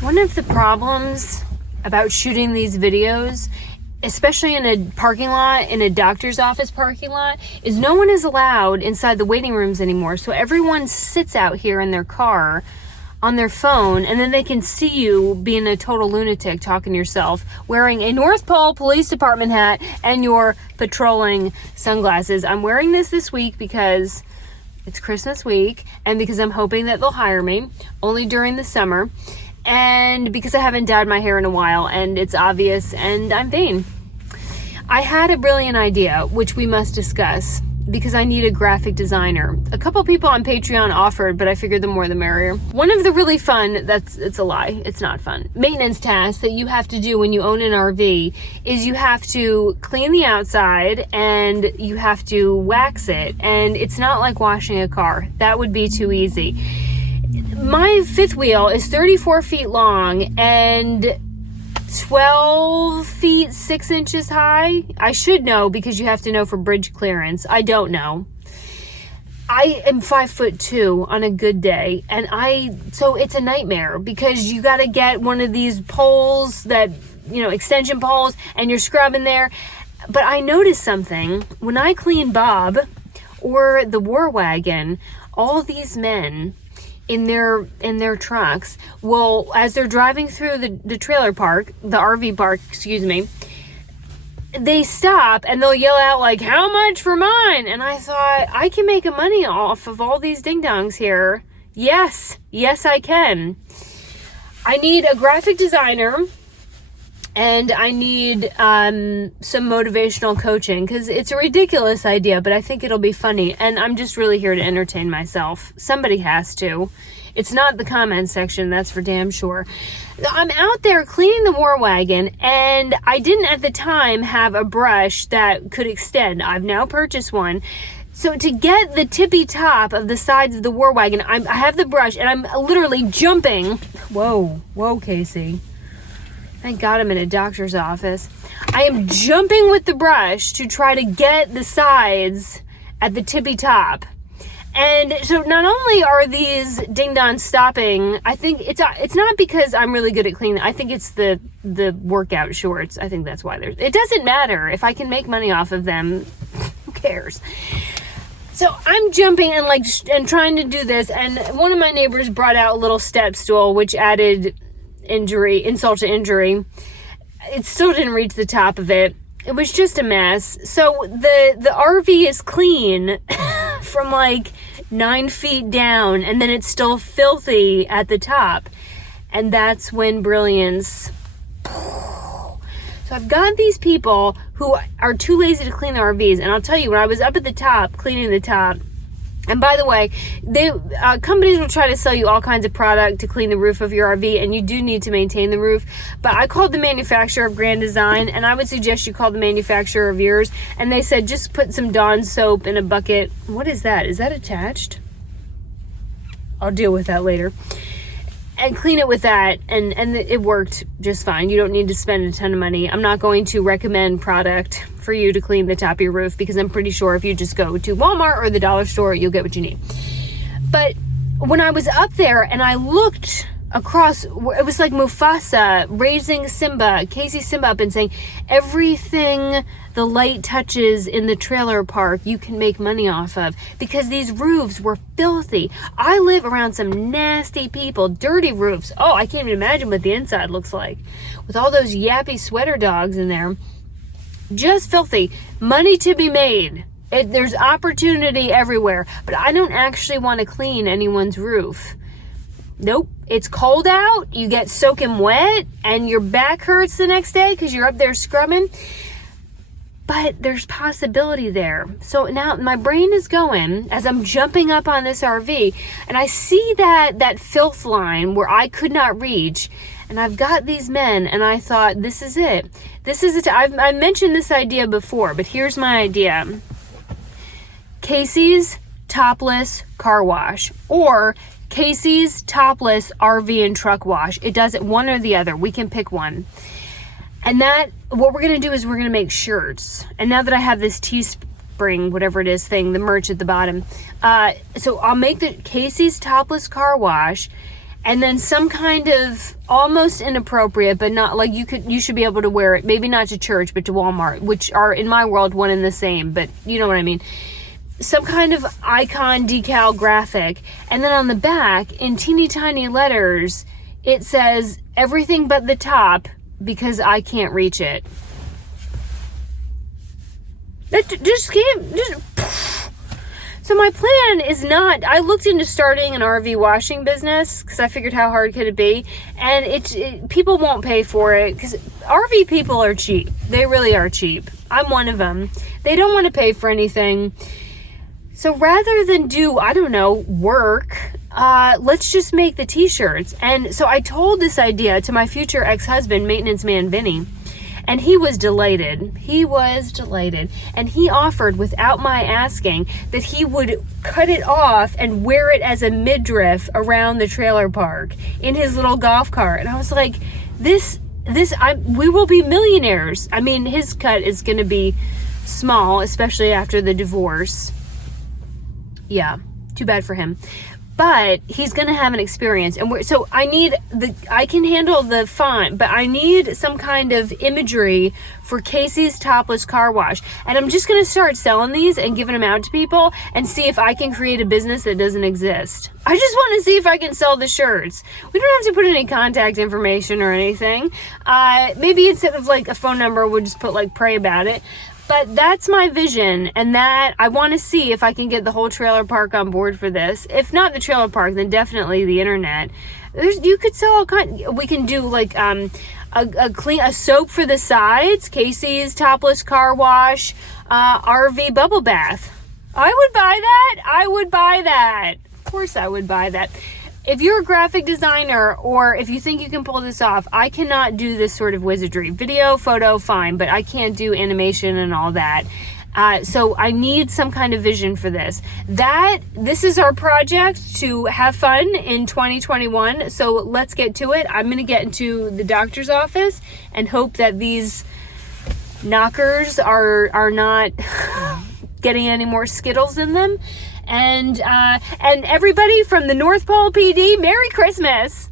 One of the problems about shooting these videos, especially in a parking lot, in a doctor's office parking lot, is no one is allowed inside the waiting rooms anymore. So everyone sits out here in their car on their phone, and then they can see you being a total lunatic talking to yourself, wearing a North Pole Police Department hat and your patrolling sunglasses. I'm wearing this week because it's Christmas week, and because I'm hoping that they'll hire me only during the summer, and because I haven't dyed my hair in a while, and it's obvious, and I'm vain. I had a brilliant idea, which we must discuss, because I need a graphic designer. A couple people on Patreon offered, but I figured the more the merrier. One of the really fun, it's a lie, it's not fun, maintenance tasks that you have to do when you own an RV is you have to clean the outside and you have to wax it. And it's not like washing a car. That would be too easy. My fifth wheel is 34 feet long and 12 feet 6 inches high. I should know because you have to know for bridge clearance. I don't know. I am 5'2" on a good day, and so it's a nightmare because you got to get one of these poles that, extension poles, and you're scrubbing there. But I noticed something when I clean Bob or the War Wagon. All these men in their trucks will, as they're driving through the trailer park, the RV park, they stop and they'll yell out like, "How much for mine?" And I thought, I can make money off of all these ding-dongs here. Yes, I can. I need a graphic designer, and I need some motivational coaching, because it's a ridiculous idea, but I think it'll be funny. And I'm just really here to entertain myself. Somebody has to. It's not the comment section, that's for damn sure. I'm out there cleaning the War Wagon, and I didn't at the time have a brush that could extend. I've now purchased one. So to get the tippy top of the sides of the War Wagon, I have the brush, and I'm literally jumping. Whoa, Casey. Thank God I'm in a doctor's office. I am jumping with the brush to try to get the sides at the tippy top. And so not only are these ding-dongs stopping, I think it's not because I'm really good at cleaning. I think it's the workout shorts. I think that's why it doesn't matter. If I can make money off of them, who cares? So I'm jumping and trying to do this, and one of my neighbors brought out a little step stool, which added insult to injury. It still didn't reach the top of it. It was just a mess. So the RV is clean from 9 feet down, and then it's still filthy at the top. And that's when brilliance. So I've got these people who are too lazy to clean the RVs, and I'll tell you, when I was up at the top cleaning the top, and by the way, companies will try to sell you all kinds of product to clean the roof of your RV, and you do need to maintain the roof. But I called the manufacturer of Grand Design, and I would suggest you call the manufacturer of yours. And they said, just put some Dawn soap in a bucket. What is that? Is that attached? I'll deal with that later. And clean it with that, and it worked just fine. You don't need to spend a ton of money. I'm not going to recommend product for you to clean the top of your roof, because I'm pretty sure if you just go to Walmart or the dollar store, you'll get what you need. But when I was up there and I looked across, it was like Mufasa raising Casey Simba up and saying, everything the light touches in the trailer park you can make money off of, because these roofs were filthy. I live around some nasty people, dirty roofs. Oh, I can't even imagine what the inside looks like with all those yappy sweater dogs in there. Just filthy. Money to be made. There's opportunity everywhere, but I don't actually want to clean anyone's roof. Nope. It's cold out, you get soaking wet, and your back hurts the next day because you're up there scrubbing. But there's possibility there. So now my brain is going as I'm jumping up on this RV, and I see that filth line where I could not reach, and I've got these men, and I thought, this is it. This is it. I mentioned this idea before, but here's my idea. Casey's topless car wash, or Casey's topless RV and truck wash. It does it one or the other. We can pick one. And what we're going to do is we're going to make shirts. And now that I have this Spring, whatever it is thing, the merch at the bottom. So I'll make the Casey's Topless Car Wash, and then some kind of almost inappropriate, but not like you should be able to wear it. Maybe not to church, but to Walmart, which are in my world one and the same, but you know what I mean. Some kind of icon decal graphic. And then on the back, in teeny tiny letters, it says everything but the top because I can't reach it. That just can't. So my plan is not, I looked into starting an RV washing business because I figured how hard could it be, and people won't pay for it because RV people are cheap. They really are cheap. I'm one of them. They don't want to pay for anything. So rather than do, I don't know, work, let's just make the t-shirts. And so I told this idea to my future ex-husband, maintenance man Vinny. And he was delighted. And he offered, without my asking, that he would cut it off and wear it as a midriff around the trailer park in his little golf cart. And I was like, we will be millionaires. I mean, his cut is going to be small, especially after the divorce. Yeah, too bad for him. But he's going to have an experience. And so I can handle the font, but I need some kind of imagery for Casey's Topless Car Wash. And I'm just going to start selling these and giving them out to people and see if I can create a business that doesn't exist. I just want to see if I can sell the shirts. We don't have to put any contact information or anything. Maybe instead of like a phone number, we'll just put like pray about it. But that's my vision, and that I want to see if I can get the whole trailer park on board for this. If not the trailer park, then definitely the internet. You could sell all kinds. We can do like a soap for the sides, Casey's Topless Car Wash, RV bubble bath. I would buy that. Of course I would buy that. If you're a graphic designer, or if you think you can pull this off, I cannot do this sort of wizardry. Video, photo, fine, but I can't do animation and all that. So I need some kind of vision for this. This is our project to have fun in 2021. So let's get to it. I'm going to get into the doctor's office and hope that these knockers are not getting any more Skittles in them. And everybody from the North Pole PD, Merry Christmas!